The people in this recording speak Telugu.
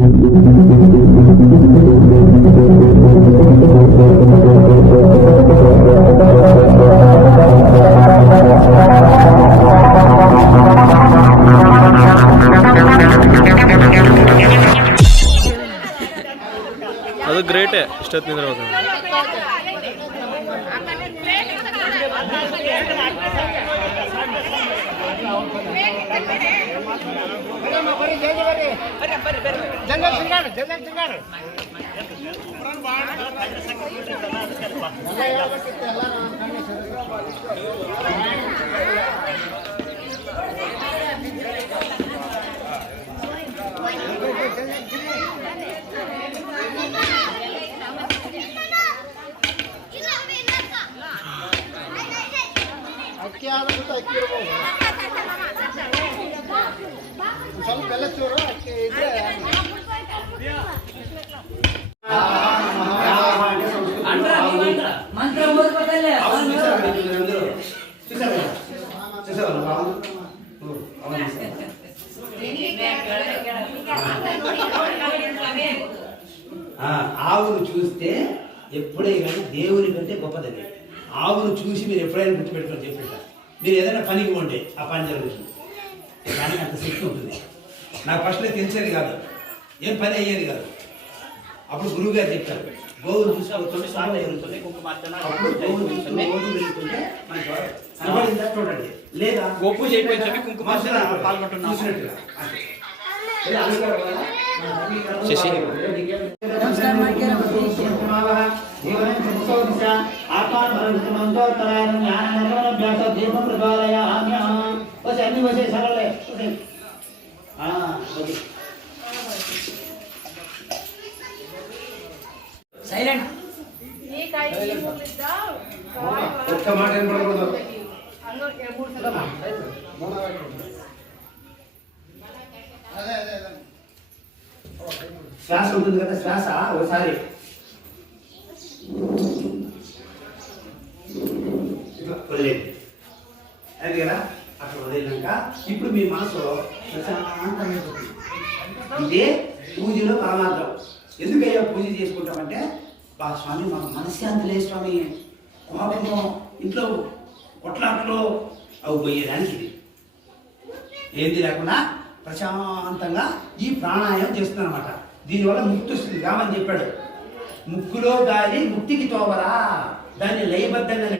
ಅದು ಗ್ರೇಟೇ ಇಷ್ಟೊತ್ತಿನಿಂದ జంగల్ సింగార్ ఆవును చూస్తే ఎప్పుడే కానీ దేవుని కంటే గొప్పదని. ఆవును చూసి మీరు ఎప్పుడైనా గుర్తుపెట్టుకొని చెప్పేట మీరు ఏదైనా పనికి పోండి ఆ పని జరుగుతుంది. కానీ అంత శక్తి ఉంటుంది. నాకు ఫస్ట్లో తెలిసేది కాదు, ఏం పని అయ్యేది కాదు. అప్పుడు గురువు గారు చెప్పారు, గోవును చూసుకుంటే స్నానం జరుగుతుంది, అప్పుడు గోవును చూసుకుంటే కనబడిందా చూడండి, లేదా గోపు చేయించండి కుంకుమ చూసినట్టుగా శశి సైలెంట్ ఒక్క మాట వినపడకూడదు. శ్వాస ఉంటుంది కదా, శ్వాస ఒకసారి వదిలేదు అది కదా. అట్లా వదిలినాక ఇప్పుడు మీ మనసులో ప్రశాంతంగా ఇదే పూజలో పరమార్థం. ఎందుకయ్యా పూజ చేసుకుంటామంటే, బా స్వామి మాకు మనశ్శాంతి లేదు స్వామి, కోపము ఇంట్లో కొట్లాట్లో అవి పోయేదానికి ఇది ఏంది లేకుండా ప్రశాంతంగా ఈ ప్రాణాయామం చేస్తుందన్నమాట. దీనివల్ల ముక్తి వస్తుంది. రామని చెప్పాడు, ముక్కులో గాలి ముక్తికి తోవరా, దాన్ని లయబద్ధంగా